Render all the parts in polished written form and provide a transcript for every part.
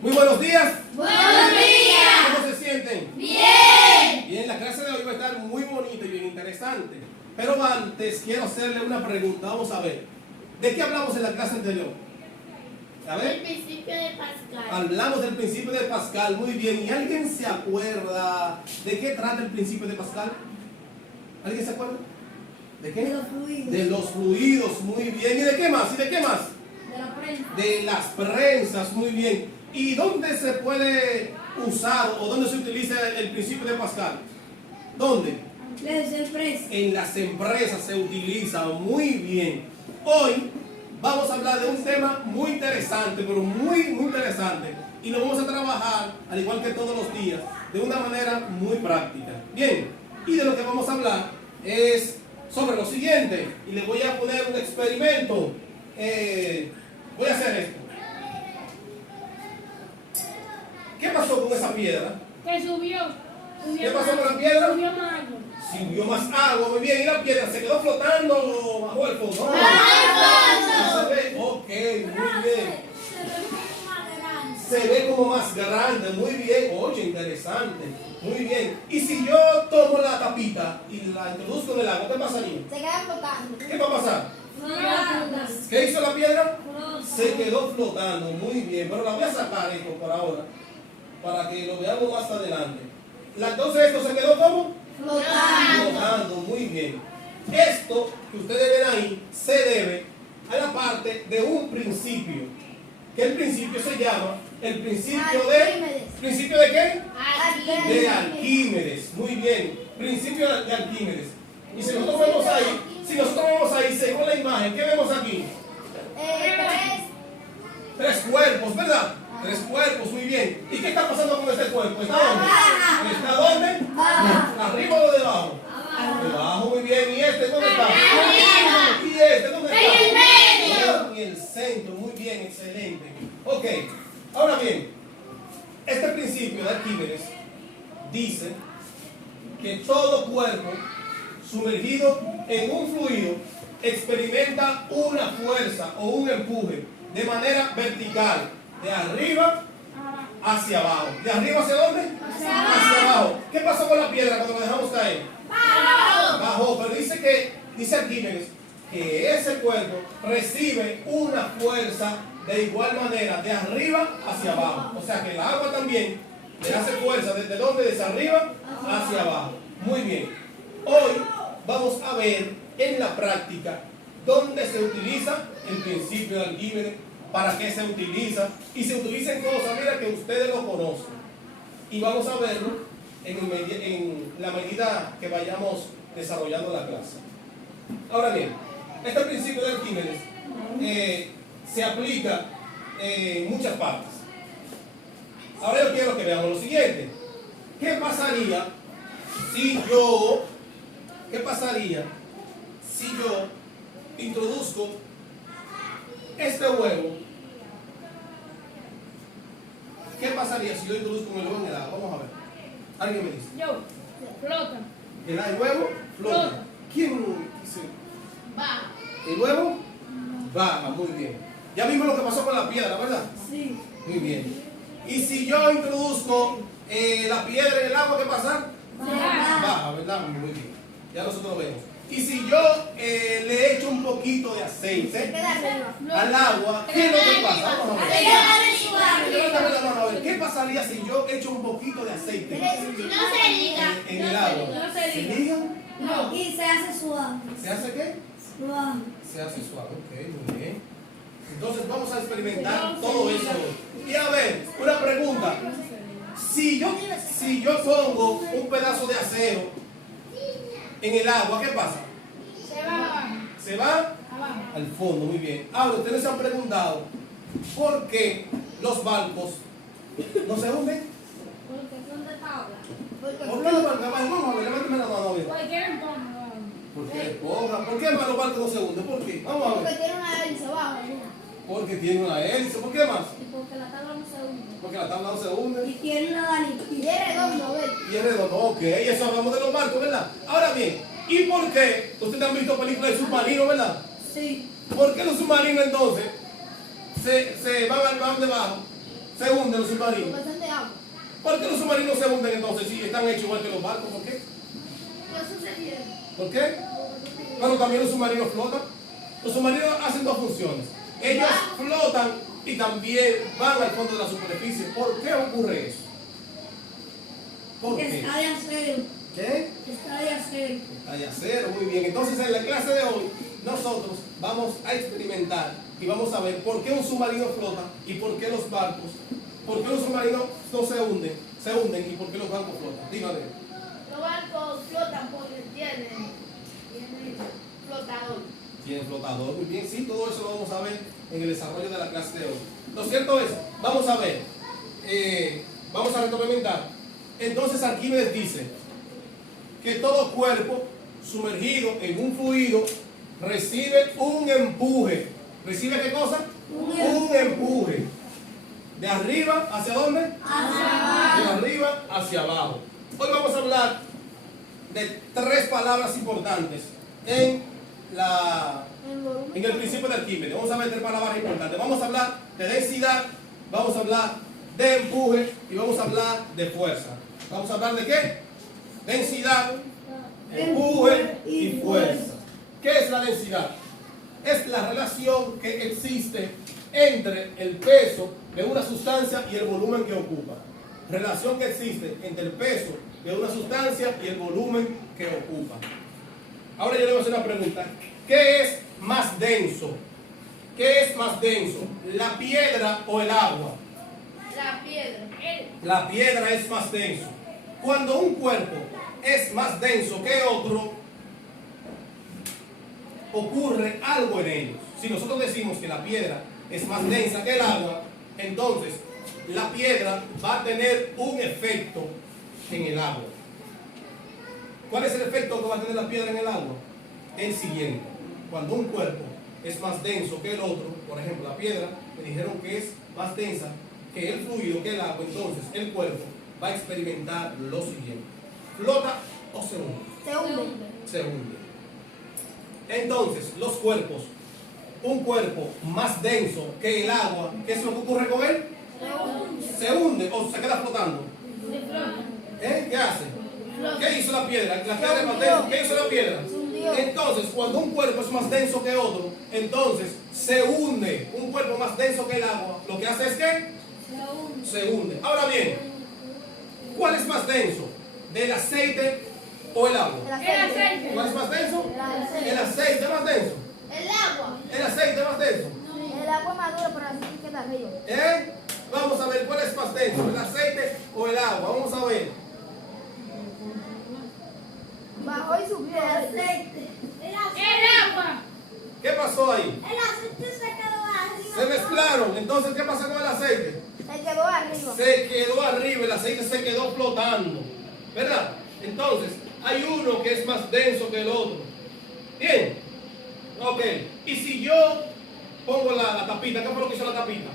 Muy buenos días. Buenos días. ¿Cómo se sienten? Bien. Bien, la clase de hoy va a estar muy bonita y bien interesante. Pero antes quiero hacerle una pregunta. Vamos a ver. ¿De qué hablamos en la clase anterior? A El ver. principio de Pascal. Hablamos del principio de Pascal. Muy bien. ¿Y alguien se acuerda de qué trata el principio de Pascal? ¿Alguien se acuerda? ¿De qué? De los fluidos. De los fluidos. Muy bien. ¿Y de qué más? ¿Y de qué más? De la prensa. De las prensas. Muy bien. ¿Y dónde se puede usar o dónde se utiliza el principio de Pascal? ¿Dónde? Las empresas. En las empresas se utiliza. Muy bien. Hoy vamos a hablar de un tema muy interesante, pero muy interesante. Y lo vamos a trabajar, al igual que todos los días, de una manera muy práctica. Bien, y de lo que vamos a hablar es sobre lo siguiente. Y le voy a poner un experimento. Voy a hacer esto. ¿Qué pasó con esa piedra? Que subió. ¿Qué pasó con la piedra? Subió más algo. Subió más agua, muy bien. ¿Y la piedra se quedó flotando bajo el fondo? ¿No? ¿Se ve? Ok, muy bien. Se ve como más grande, muy bien. Oye, interesante. Muy bien. Y si yo tomo la tapita y la introduzco en el agua, ¿qué pasaría? Se queda flotando. ¿Qué va a pasar? Flotando. ¿Qué hizo la piedra? Se quedó flotando, muy bien. Pero la voy a sacar esto por ahora, para que lo veamos más adelante. Entonces esto se quedó como flotando, muy bien. Esto que ustedes ven ahí se debe a la parte de un principio, que el principio se llama el principio de Arquímedes. ¿principio de qué? Arquímedes. De Arquímedes, muy bien, principio de Arquímedes. Y si nosotros vemos ahí, según la imagen, ¿qué vemos aquí? Tres cuerpos, ¿verdad? Tres cuerpos, muy bien. ¿Y qué está pasando con este cuerpo? ¿Está dónde? ¿Está dónde? ¿Arriba o debajo? Debajo, muy bien. ¿Y este dónde está? ¿Y este dónde está? En el medio. En el centro, muy bien, excelente. Ok, ahora bien, este principio de Arquímedes dice que todo cuerpo sumergido en un fluido experimenta una fuerza o un empuje de manera vertical, de arriba hacia abajo. ¿De arriba hacia dónde? Hacia abajo. ¿Qué pasó con la piedra cuando la dejamos caer? Bajó. Pero dice Arquímedes que ese cuerpo recibe una fuerza de igual manera, de arriba hacia abajo. O sea que el agua también le hace fuerza desde donde, desde arriba hacia abajo. Muy bien. Hoy vamos a ver en la práctica dónde se utiliza el principio de Arquímedes, para qué se utiliza, y se utilizan cosas, mira, que ustedes lo conocen. Y vamos a verlo en la medida que vayamos desarrollando la clase. Ahora bien, este principio de Arquímedes se aplica en muchas partes. Ahora yo quiero que veamos lo siguiente. ¿Qué pasaría si yo introduzco este huevo? ¿Qué pasaría si yo introduzco el huevo en el agua? Vamos a ver. ¿Alguien me dice? Yo. Flota. ¿El huevo? Flota. Flota. ¿Quién dice? Va. ¿El huevo? Baja, muy bien. Ya vimos lo que pasó con la piedra, ¿verdad? Sí. Muy bien. Y si yo introduzco la piedra en el agua, ¿qué pasa? Baja, ¿verdad? Muy bien. Ya nosotros lo vemos. Y si yo le echo un poquito de aceite al agua, ¿qué es lo que pasa? Vamos a ver. Levántame la mano a ver. ¿Qué pasaría si yo echo un poquito de aceite en el agua? No se liga. liga? No. Y se hace suave. ¿Se hace qué? Suave. Se hace suave. Ok, muy bien. Entonces vamos a experimentar todo eso. Y a ver, una pregunta. Si yo pongo un pedazo de acero en el agua, ¿qué pasa? Se va abajo. Se va Abajo. al fondo, muy bien. Ahora, ustedes se han preguntado por qué los barcos no se hunden. Porque son de tabla. ¿Por qué los barcos? Vamos a ver, levántame la mano a ver. Cualquier empoma abajo. ¿Por qué? ¿Por qué más los barcos no se hunden? ¿Por qué? Vamos a Porque ver. tiene una hélice abajo. Porque tiene una hélice. ¿Por qué más? Y porque la tabla no se hunde. Porque la tabla no se hunde. Y tiene una danita. Y es redondo, ¿ves? Y es redondo. Ok, eso hablamos de los barcos, ¿verdad? Ahora bien, ¿y por qué? Ustedes han visto películas de submarinos, ¿verdad? Sí. ¿Por qué los submarinos entonces se van debajo, se hunden los submarinos? Porque son de agua. ¿Por qué los submarinos se hunden entonces si están hechos igual que los barcos? ¿Por qué? ¿Por qué? Pero también los submarinos flotan. Los submarinos hacen dos funciones. Ellos flotan y también van al fondo de la superficie. ¿Por qué ocurre eso? ¿Por qué? Está de acero. ¿Qué? Está de acero. Está de acero, muy bien. Entonces en la clase de hoy nosotros vamos a experimentar y vamos a ver por qué un submarino flota y por qué los barcos, por qué los submarinos no se hunden y por qué los barcos flotan. Dígame. Los barcos flotan porque tienen flotador. Tienen flotador, muy bien. Sí, todo eso lo vamos a ver en el desarrollo de la clase de hoy. Lo cierto es, vamos a ver, vamos a retroalimentar. Entonces Arquímedes dice que todo cuerpo sumergido en un fluido recibe un empuje. ¿Recibe qué cosa? Un empuje. ¿De arriba hacia dónde? De arriba hacia abajo. Hoy vamos a hablar de tres palabras importantes en el principio de Arquímedes. Vamos a ver tres palabras importantes. Vamos a hablar de densidad, vamos a hablar de empuje y vamos a hablar de fuerza. ¿Vamos a hablar de qué? Densidad, empuje y fuerza. ¿Qué es la densidad? Es la relación que existe entre el peso de una sustancia y el volumen que ocupa. Relación que existe entre el peso de una sustancia y el volumen que ocupa. Ahora yo le voy a hacer una pregunta. ¿Qué es más denso? ¿Qué es más denso? ¿La piedra o el agua? La piedra. La piedra es más denso. Cuando un cuerpo es más denso que otro, ocurre algo en ellos. Si nosotros decimos que la piedra es más densa que el agua, entonces la piedra va a tener un efecto en el agua. ¿Cuál es el efecto que va a tener la piedra en el agua? El siguiente. Cuando un cuerpo es más denso que el otro, por ejemplo la piedra, me dijeron que es más densa que el fluido, que el agua, entonces el cuerpo va a experimentar lo siguiente. ¿Flota o se hunde? Se hunde. Se hunde. Entonces, los cuerpos, un cuerpo más denso que el agua, ¿qué es lo que ocurre con él? Se hunde o se queda flotando. ¿Qué hace? ¿Qué hizo la piedra? La piedra es más densa. ¿Qué hizo la piedra? Entonces, cuando un cuerpo es más denso que otro, entonces se hunde. Un cuerpo más denso que el agua, lo que hace es que se hunde. Ahora bien, ¿cuál es más denso? ¿Del aceite o el agua? El aceite. ¿Cuál es más denso? aceite. El aceite es más denso. El agua. El aceite es más denso. El agua madura, pero así queda arriba. Vamos a ver cuál es más denso, el aceite o el agua. Vamos a ver. Bajó y subió. El aceite. El agua. ¿Qué pasó ahí? El aceite se quedó arriba. Se mezclaron. Entonces, ¿qué pasa con el aceite? Se quedó arriba. Se quedó arriba, el aceite se quedó flotando. ¿Verdad? Entonces, hay uno que es más denso que el otro. Bien. Ok. Y si yo pongo la tapita, ¿qué fue lo que hizo la tapita?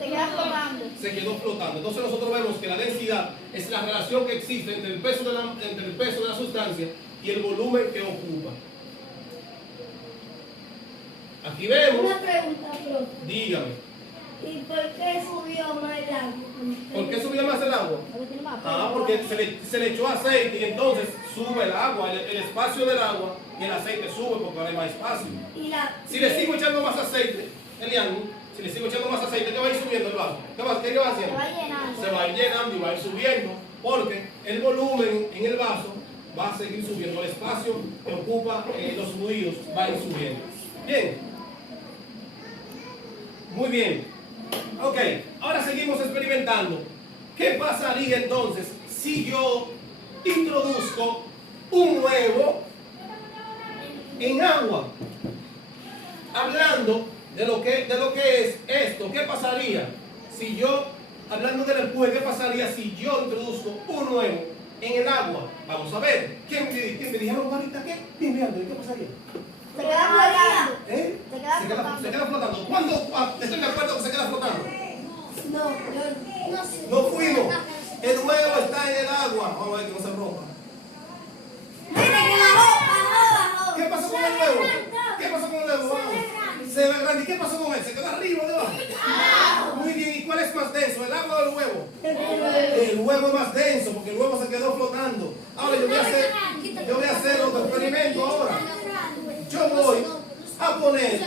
Se queda flotando. Se quedó flotando. Entonces nosotros vemos que la densidad es la relación que existe entre el peso de la sustancia y el volumen que ocupa. Aquí vemos. Una pregunta, profe. Dígame. ¿Y por qué subió más el agua? ¿Por qué subió más el agua? Porque tiene más Porque se le echó aceite y entonces sube el agua, el espacio del agua y el aceite sube porque ahora hay más espacio. Si le sigo echando más aceite, Elian, si le sigo echando más aceite, ¿qué va a ir subiendo el vaso? ¿Qué va haciendo? Se va llenando. Se va a ir llenando y va a ir subiendo porque el volumen en el vaso va a seguir subiendo, el espacio que ocupa los fluidos va a ir subiendo. Bien. Muy bien. Ok, ahora seguimos experimentando. ¿Qué pasaría entonces si yo introduzco un huevo en agua? Hablando de lo que es esto, ¿qué pasaría si yo, hablando del empuje, qué pasaría si yo introduzco un huevo en el agua? Vamos a ver. ¿Quién me dijeron ahorita qué? ¿Qué pasaría? Se queda flotando. Se queda flotando. ¿Cuándo estoy de acuerdo que se queda flotando? No, yo no sé. No fuimos. El huevo está en el agua. Vamos a ver que no se rompa. Mira que bajó. ¿Qué pasó con el huevo? ¿Qué pasó con el huevo? Vamos. Se ve grande. ¿Y qué pasó con él? ¿Se quedó arriba o debajo? Muy bien. ¿Y cuál es más denso, el agua o el huevo? El huevo es más denso porque el huevo se quedó flotando. Ahora yo voy a hacer otro experimento ahora. Yo voy a poner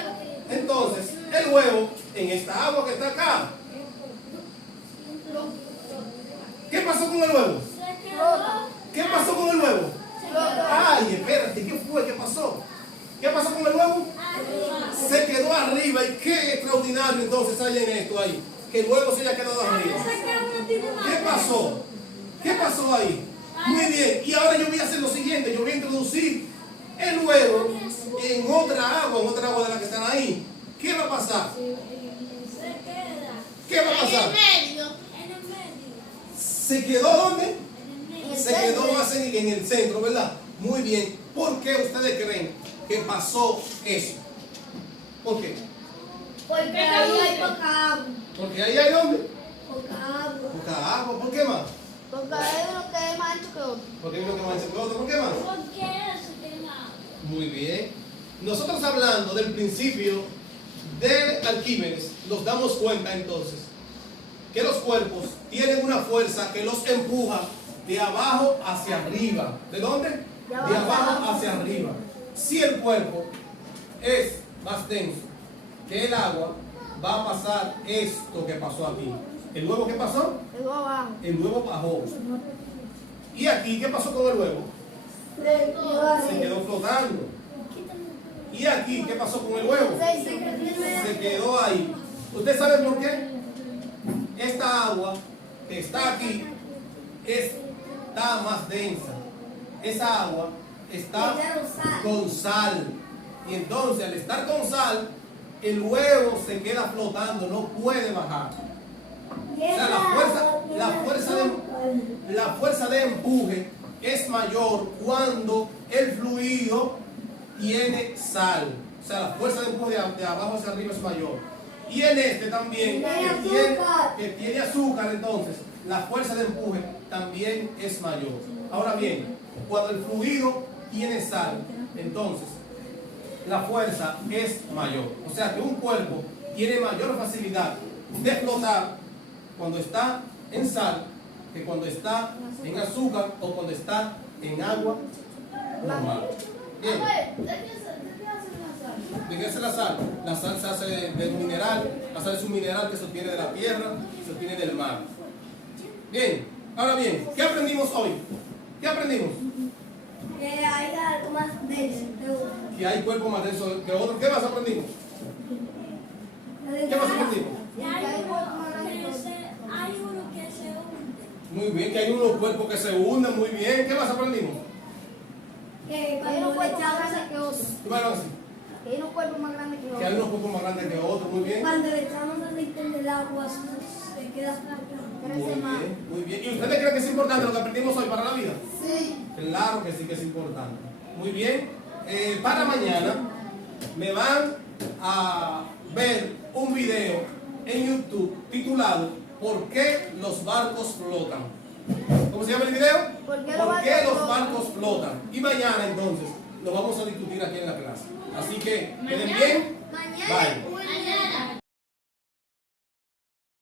entonces el huevo en esta agua que está acá. ¿Qué pasó con el huevo? ¿Qué pasó con el huevo? Ay, espérate, ¿qué fue? ¿Qué pasó? ¿Qué pasó con el huevo? Se quedó arriba. ¿Y qué extraordinario entonces hay en esto ahí? Que el huevo se haya quedado arriba. ¿Qué pasó? ¿Qué pasó ahí? Muy bien. Y ahora yo voy a hacer lo siguiente. Yo voy a introducir el huevo en otra agua de la que están ahí. ¿Qué va a pasar? ¿Qué va a pasar? ¿Se quedó dónde? Se quedó más en el centro, ¿verdad? Muy bien. ¿Por qué ustedes creen que pasó eso? ¿Por qué? Porque ahí hay poca agua. Porque ahí hay dónde? Poca agua. Poca agua. ¿Por qué más? Porque hay uno que es más alto que otro. Porque hay uno que más ancho que otro. ¿Por qué más? Muy bien. Nosotros hablando del principio de Arquímedes, nos damos cuenta entonces que los cuerpos tienen una fuerza que los empuja de abajo hacia arriba. ¿De dónde? De abajo hacia arriba. Si el cuerpo es más denso que el agua, va a pasar esto que pasó aquí. ¿El huevo qué pasó? Luego abajo. El huevo bajó. ¿Y aquí qué pasó con el huevo? Se quedó flotando. ¿Y aquí qué pasó con el huevo? Se quedó ahí. ¿Usted sabe por qué? Esta agua que está aquí está más densa. Esa agua está con sal. Y entonces al estar con sal, el huevo se queda flotando, no puede bajar. O sea, la fuerza de empuje es mayor cuando el fluido tiene sal. O sea, la fuerza de empuje de abajo hacia arriba es mayor. Y en este también, que tiene azúcar, entonces, la fuerza de empuje también es mayor. Ahora bien, cuando el fluido tiene sal, entonces, la fuerza es mayor. O sea que un cuerpo tiene mayor facilidad de flotar cuando está en sal que cuando está en azúcar o cuando está en agua normal. Bien. ¿De qué hace la sal? La sal se hace del mineral. La sal es un mineral que se obtiene de la tierra, se obtiene del mar. Bien. Ahora bien, ¿qué aprendimos hoy? ¿Qué aprendimos? Que hay algo más denso que otro. Que hay cuerpos más densos que otros. ¿Qué más aprendimos? ¿Qué más aprendimos? Hay uno que se hunde. Muy bien, que hay unos cuerpos que se hunden. Muy bien. ¿Qué más aprendimos? Que cuando le echamos que otro. Bueno, así. Que hay unos cuerpos más grandes que Que hay otros. unos cuerpos más grandes que otros. Muy bien. Cuando le echamos aceite en el agua, se queda crece más. Muy bien. ¿Y ustedes creen que es importante lo que aprendimos hoy para la vida? Sí. Claro que sí que es importante. Muy bien. Para mañana me van a ver un video en YouTube titulado ¿Por qué los barcos flotan? ¿Cómo se llama el video? ¿Por qué los barcos flotan? Y mañana entonces lo vamos a discutir aquí en la clase. Así que queden bien. Mañana. Bye.